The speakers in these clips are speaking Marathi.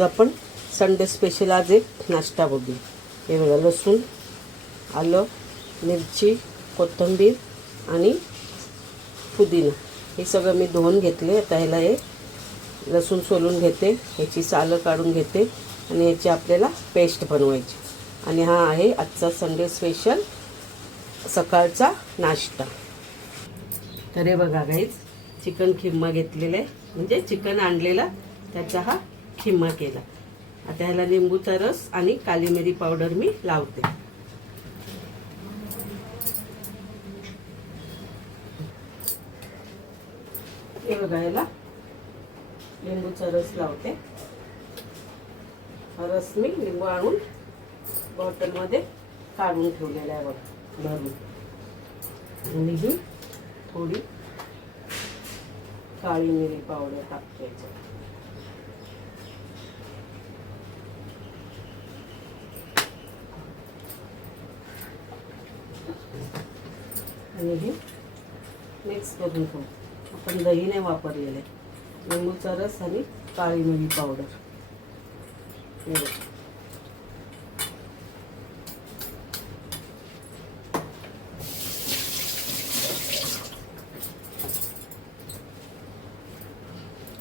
आज आपण संडे स्पेशल आज एक नाश्ता बघू. हे बघा लसूण आलं मिरची कोथिंबीर आणि पुदिना. हे सगळं मी धुवून घेतले आता ह्याला हे लसूण सोलून घेते ह्याची सालं काढून घेते आणि ह्याची आपल्याला पेस्ट बनवायची. आणि हा आहे आजचा संडे स्पेशल सकाळचा नाश्ता. तर हे बघा गाईज चिकन खिम्मा घेतलेला आहे. म्हणजे चिकन आणलेला त्याचा हा खिम्मा केला. आता ह्याला लिंबूचा रस आणि काली मिरी पावडर मी लावते. हे बघा ह्याला लिंबूचा रस लावते. हा रस मी लिंबू आणून बॉटलमध्ये काढून ठेवलेला आहे बघा भरून. आणि ही थोडी काळी मिरी पावडर टाकते आणि हे मिक्स करून घेऊ आपण दही नाही वापरलेले. लिंबूचा रस आणि काळी मिरी पावडर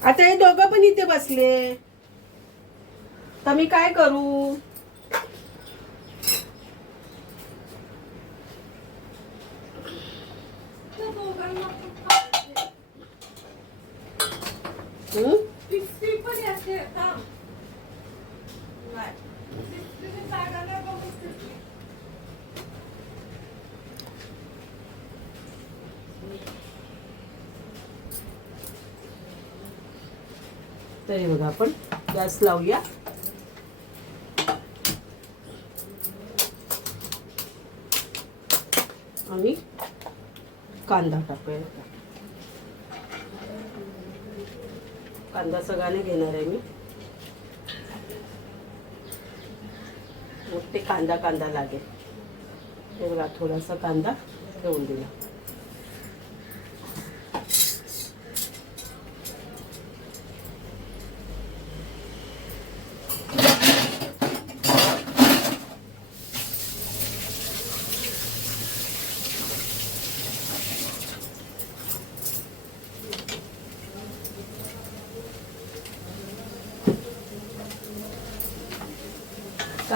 आता हे दोघं पण इथे बसले. तर मी काय करू हं? तरी बघा आपण गॅस लावूया. आणि कांदा टाकूया कांदा सगळ्याने घेणार आहे मी. मग ते कांदा कांदा लागेल. तेवढा थोडासा कांदा ठेवून दिला.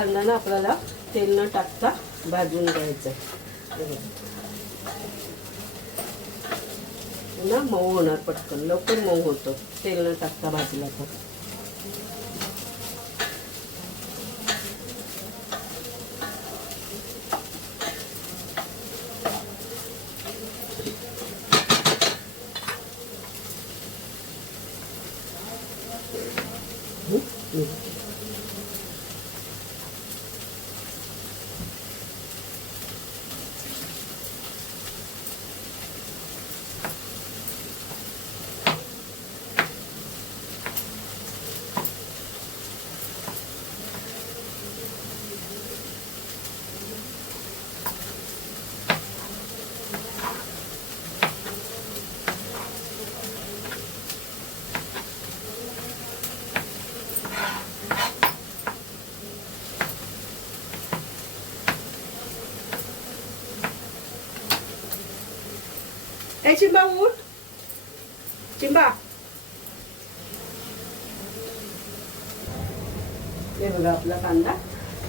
कांदा ना आपल्याला तेल न टाकता भाजून घ्यायचं हे ना मऊ होणार पटकन. लवकर मऊ होतं. तेल न टाकता भाजला तर. ए चिंबा उठ चिंबा हे बघा आपला कांदा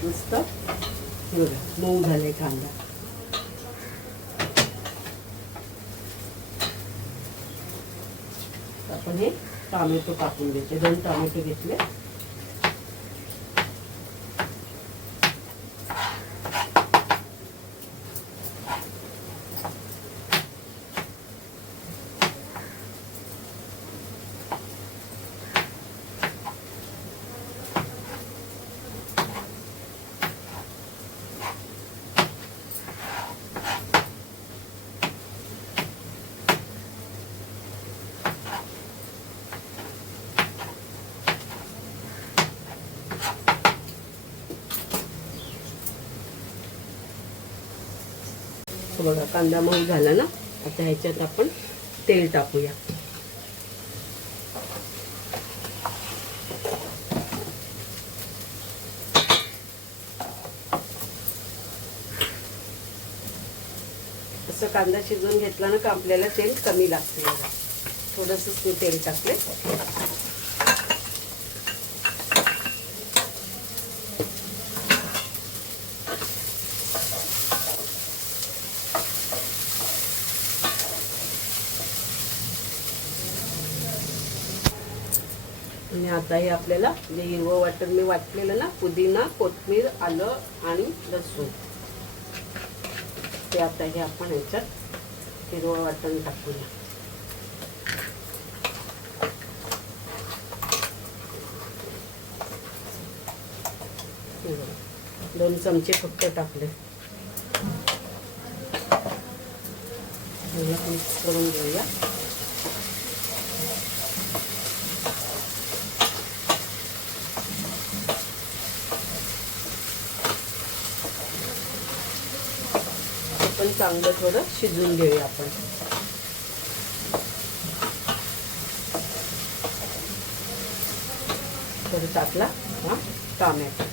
मस्त हे बघा मऊ झालाय कांदा आपण हे टोमॅटो कापून घेते दोन टोमॅटो घेतले बघा कांदा मऊ झाला ना? आता ह्याच्यात आपण तेल टाकूया. असं कांदा शिजवून घेतला ना का आपल्याला तेल कमी लागते थोडस मी तेल टाकले आता हे आपल्याला जे हिरवं वाटण मी वाटलेलं ना पुदिना कोथमीर आलं आणि लसूण. ते आता हे आपण ह्याच्यात हिरवं वाटण टाकूया. दोन चमचे फक्त टाकले. करून घेऊया. चांगलं थोडं शिजून घेऊया आपण. थोडं टाकला हा टोमॅटो.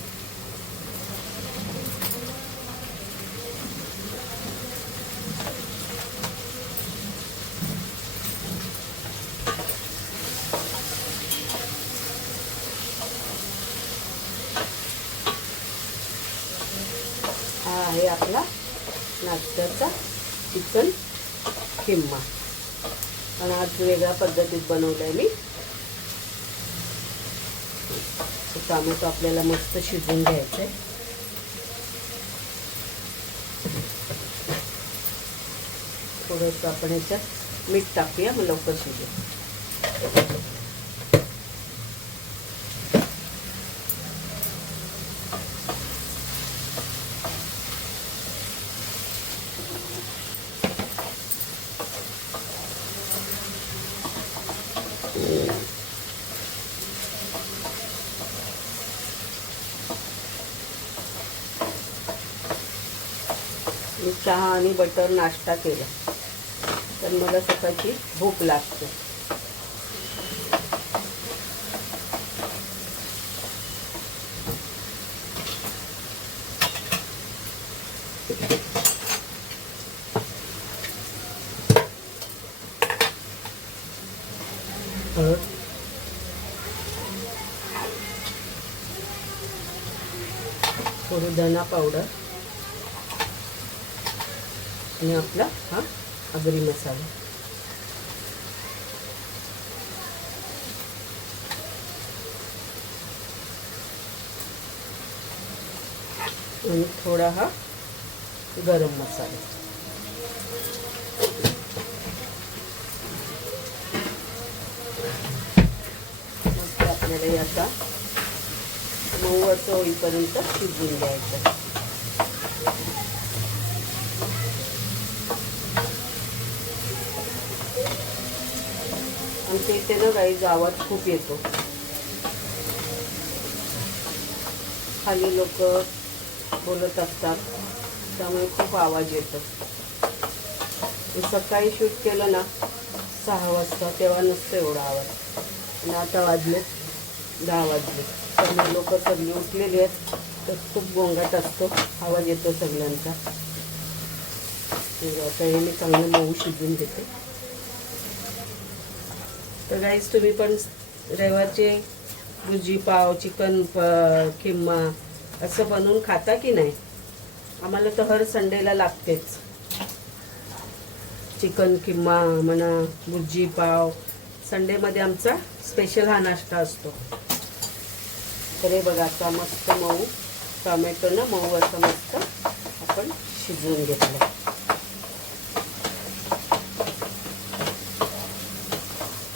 हा हे आपला नाश्त्याचा चिकन किम्मा. पण आज वेगळ्या पद्धतीत बनवलं आहे मी. तो आपल्याला मस्त शिजवून घ्यायचं आहे थोडंसं आपण याच्यात मीठ टाकूया मग लवकर शिजू मी चहा आणि बटर नाश्ता केला. तर मला सकाळची भूक लागते. थोडी धना पावडर. आणि आपला हा आगरी मसाला. आणि थोडा हा गरम मसाला. मग आपल्याला याचा आता मऊ असं होईपर्यंत शिजवून घ्यायचं. आमच्या इथे ना काही आवाज खूप येतो. खाली लोक बोलत असतात. त्यामुळे खूप आवाज येतो. सकाळी शूट केलं ना सहा वाजता तेव्हा नसतं एवढा आवाज. आणि आता वाजले दहा वाजले. सगळे लोक सगळी उठलेली आहेत. तर खूप गोंगाट असतो. आवाज येतो सगळ्यांचा. आता हे मी चांगलं मऊ शिजून देते तर गाईज तुम्ही पण रविवारचे भुजी पाव चिकन प किंमा असं बनवून खाता की नाही? आम्हाला तर हर संडेला लागतेच. चिकन किंमा म्हणा भुजी पाव. संडेमध्ये आमचा स्पेशल हा नाश्ता असतो. तर हे बघा आता मस्त मऊ टोमॅटो ना मऊ असं मस्त आपण शिजवून घेतलं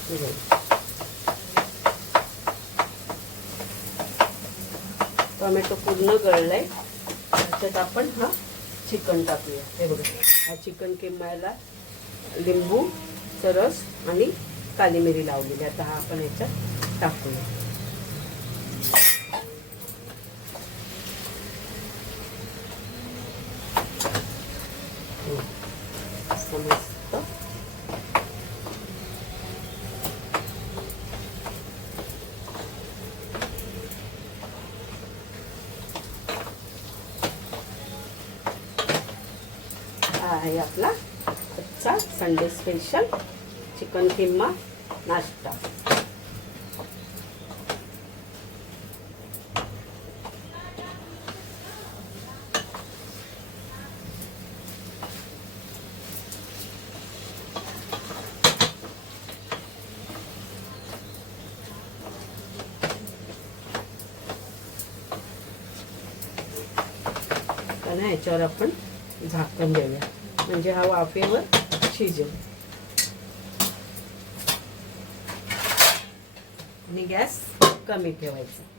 हे बघा. टोमॅटो पूर्ण गळलाय. त्याच्यात आपण हा चिकन टाकूया. हे बघा. हा चिकन किंमायला लिंबू सरस आणि काली मिरी लावलेली. आता हा आपण याच्यात टाकूया असं मस्त हा आहे आपला रविवारचा संडे स्पेशल चिकन किम्मा नाश्ता आणि ह्याच्यावर आपण झाकण देऊया. म्हणजे हा वाफेवर शिजेल आणि गॅस कमी ठेवायचा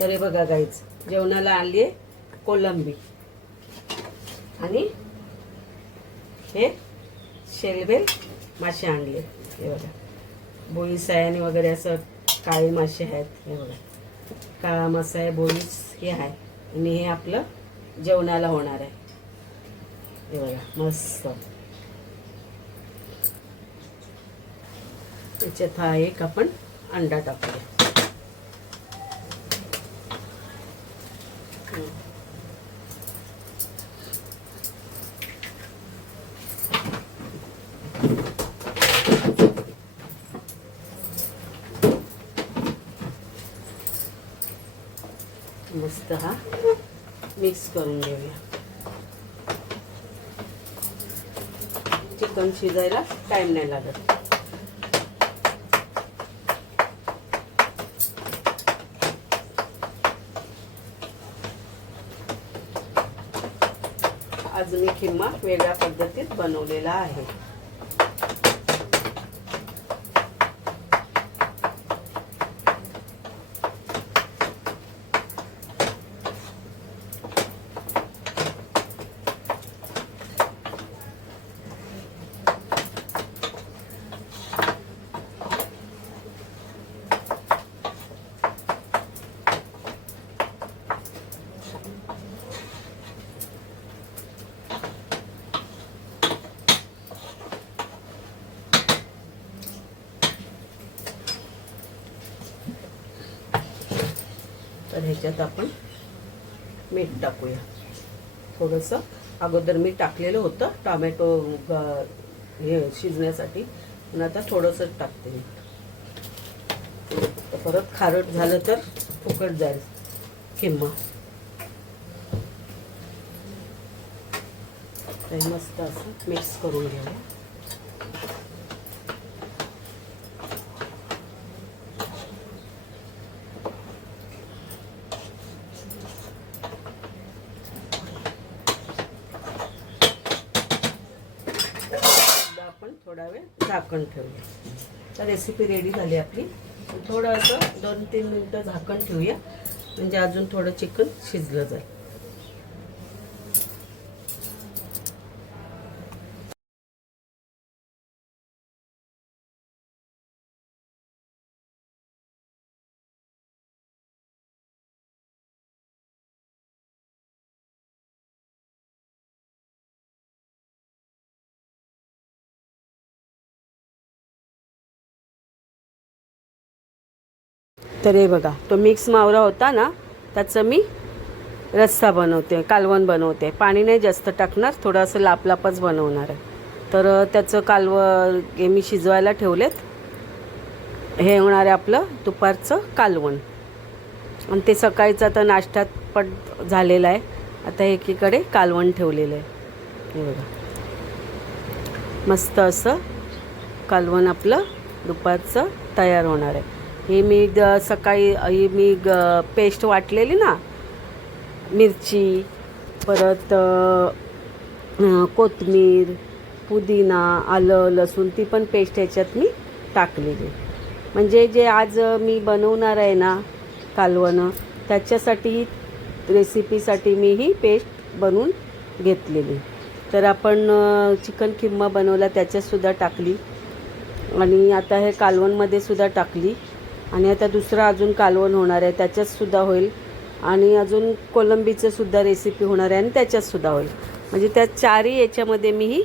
तर हे बघा गाईच जेवणाला आली आहे कोलंबी. आणि हे शेलबेल मासे आणले. हे बघा. बोळी सायाने वगैरे असं काळे मासे आहेत. हे बघा. काळा मासा आहे बोळीस हे आहे. आणि हे आपलं जेवणाला होणार आहे. हे बघा मस्त. त्याच्यात हा एक आपण अंडा टाकूया मस्त हा मिक्स करून घेऊया. चिकन शिजायला टाइम नाही लागत. आज मी किंमत वेगळ्या पद्धतीत बनवलेला आहे. तर ह्याच्यात आपण मीठ टाकूया. थोडंसं. अगोदर मी टाकलेलं होतं टॉमॅटो हे शिजण्यासाठी. पण आता थोडंसंच टाकते मी. परत खारट झालं तर फुकट जाईल. किंवा. मस्त असं मिक्स करून घ्यावं एकदा आपण थोडा वेळ झाकण ठेवूया. तर रेसिपी रेडी झाली आपली. थोडं असं दोन तीन मिनटं झाकण ठेवूया. म्हणजे अजून थोडं चिकन शिजलं जाईल. तर हे बघा तो मिक्स मावरा होता ना त्याचं मी रस्सा बनवते कालवण बनवते. पाणी नाही जास्त टाकणार थोडंसं लापलापच बनवणार आहे. तर त्याचं कालव हे मी शिजवायला ठेवलेत. हे होणार आहे आपलं दुपारचं कालवण. आणि ते सकाळचं आता नाश्त्यात पण झालेलं आहे. आता एकीकडे कालवण ठेवलेलं आहे. हे बघा. मस्त असं कालवण आपलं दुपारचं तयार होणार आहे. हे मी ग सकाळी ही मी ग पेस्ट वाटलेली ना मिरची परत कोथमीर पुदिना आलं लसूण ती पण पेस्ट ह्याच्यात मी टाकलेली. म्हणजे जे आज मी बनवणार आहे ना कालवणं त्याच्यासाठी रेसिपीसाठी मी ही पेस्ट बनवून घेतलेली. तर आपण चिकन किम्मा बनवला त्याच्यातसुद्धा टाकली. आणि आता हे कालवणमध्ये सुद्धा टाकली. आणि आता दुसरं अजून कालवण होणार आहे त्याच्यातसुद्धा होईल. आणि अजून कोलंबीचंसुद्धा रेसिपी होणार आहे आणि त्याच्यातसुद्धा होईल. म्हणजे त्या चारही याच्यामध्ये मी ही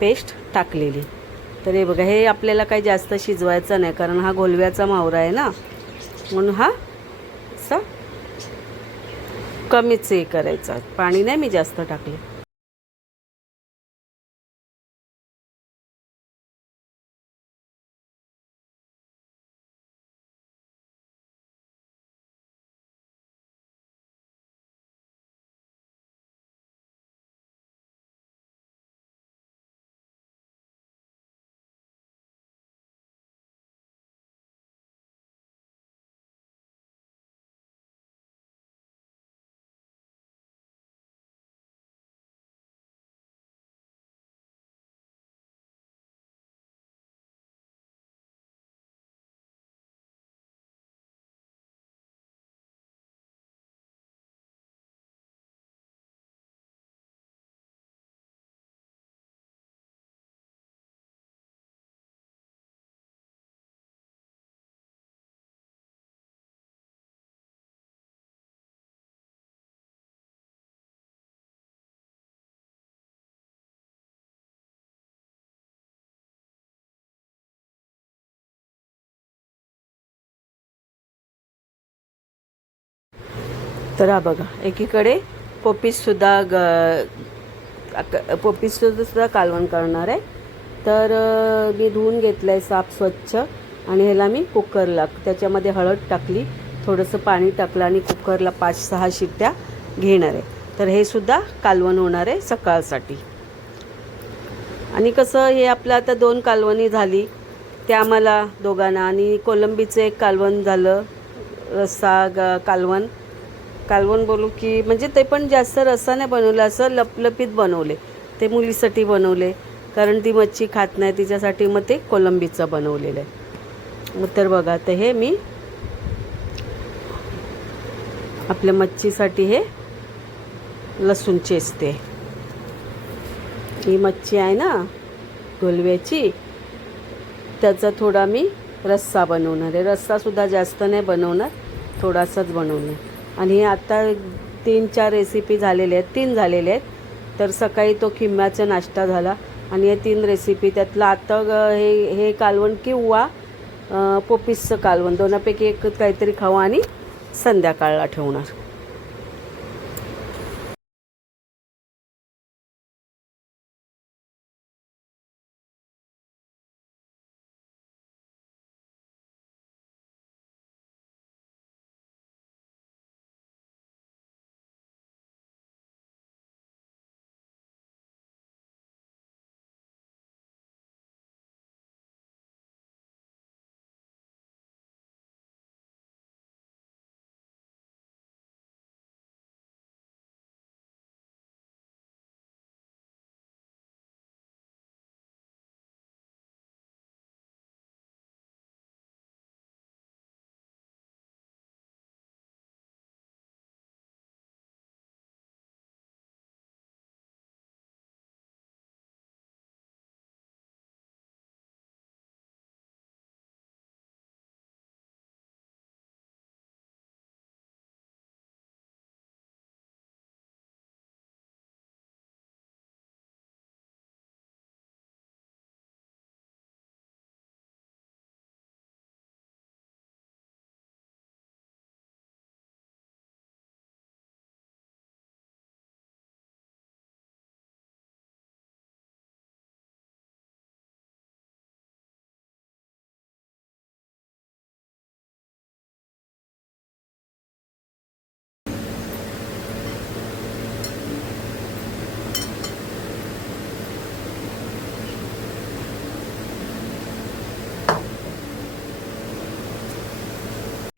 पेस्ट टाकलेली. तर हे बघा हे आपल्याला काही जास्त शिजवायचं नाही कारण हा गोलव्याचा मावरा आहे ना. म्हणून हा असा कमीच हे करायचा. पाणी नाही मी जास्त टाकले. तर हा बघा. एकीकडे पोपीजसुद्धा ग अक- कालवण करणार आहे. तर मी धुवून घेतलं आहे साफ स्वच्छ आणि ह्याला मी कुकरला त्याच्यामध्ये हळद टाकली थोडंसं पाणी टाकलं आणि कुकरला पाच सहा शिट्ट्या घेणार आहे. तर हे सुद्धा कालवण होणार आहे सकाळसाठी. आणि कसं हे आपलं आता दोन कालवणी झाली ते आम्हाला दोघांना आणि कोलंबीचं एक कालवण झालं रस्सा ग कालवण. कालवण बोलू की म्हणजे ते पण जास्त रसाने बनवलं असं लपलपीत बनवले. ते मुलीसाठी बनवले कारण ती मच्छी खात नाही तिच्यासाठी मग ते कोलंबीचं बनवलेलं आहे. मग तर बघा तर हे मी आपल्या मच्छीसाठी हे लसूण चेचते. ही मच्छी आहे ना गोलव्याची त्याचा थोडा मी रस्सा बनवणार आहे. रस्सासुद्धा जास्त नाही बनवणार थोडासाच बनवणार. आणि हे तीन चार रेसिपी झालेल्या आहेत तीन झालेल्या आहेत. तर सकाळी तो किम्म्याचा नाश्ता झाला आणि हे तीन रेसिपी त्यातलं आता ग- हे हे कालवण किंवा पोपीसचं कालवण. दोनापैकी एक काहीतरी खावं आणि संध्याकाळला ठेवणार.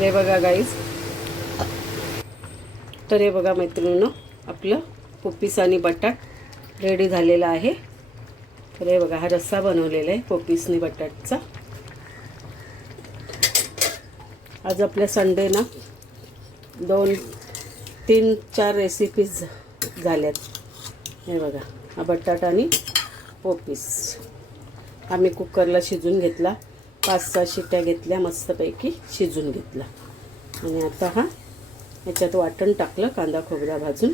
हे बघा गाईज तर हे बघा मैत्रिणीनं आपलं पुप्पीस आणि बटाट रेडी झालेला आहे. तर हे बघा हा रस्सा बनवलेला आहे पोपीसनी बटाटचा. आज आपल्या संडे ना दोन तीन चार रेसिपीज झाल्यात. हे बघा हा बटाटा आणि पोपीस. आम्ही कुकरला शिजून घेतला. पाच सहा शिट्ट्या घेतल्या मस्तपैकी शिजून घेतला आणि आता हा याच्यात वाटण टाकलं कांदा खोबरा भाजून.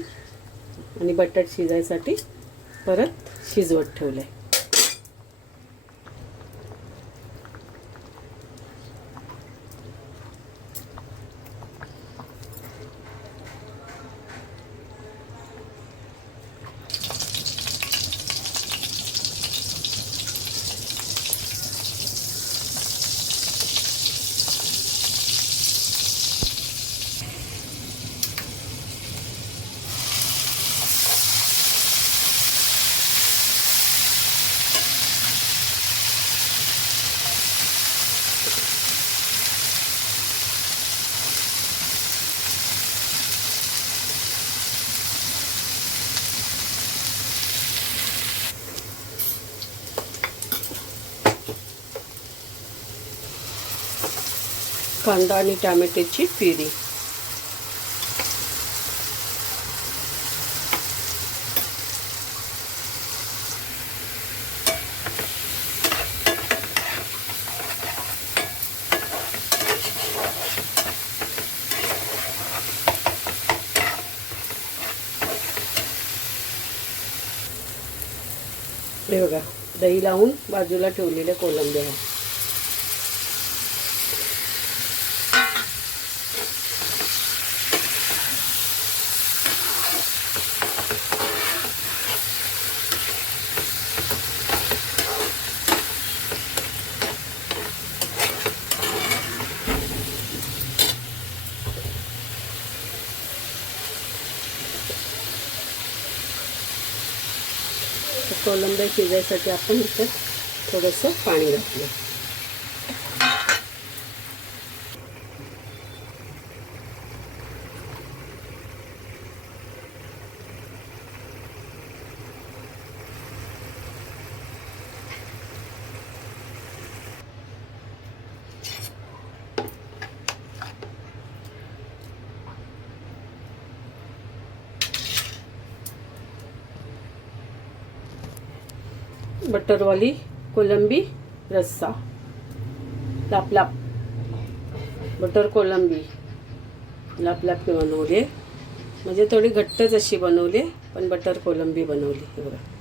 आणि बटाट शिजायसाठी परत शिजवत ठेवलं आहे कांदा आणि टॅमॅटोची प्युरी हे दही बाजूला कोलंबी आहे. तर शिजायसाठी आपण इथं थोडंसं पाणी घातलं. बटरवाली कोलंबी रस्सा. लाप लाप. बटर कोलंबी. लाप लाप बनवली. म्हणजे थोडी घट्टच अशी बनवली पण बटर कोलंबी बनवली. एवढं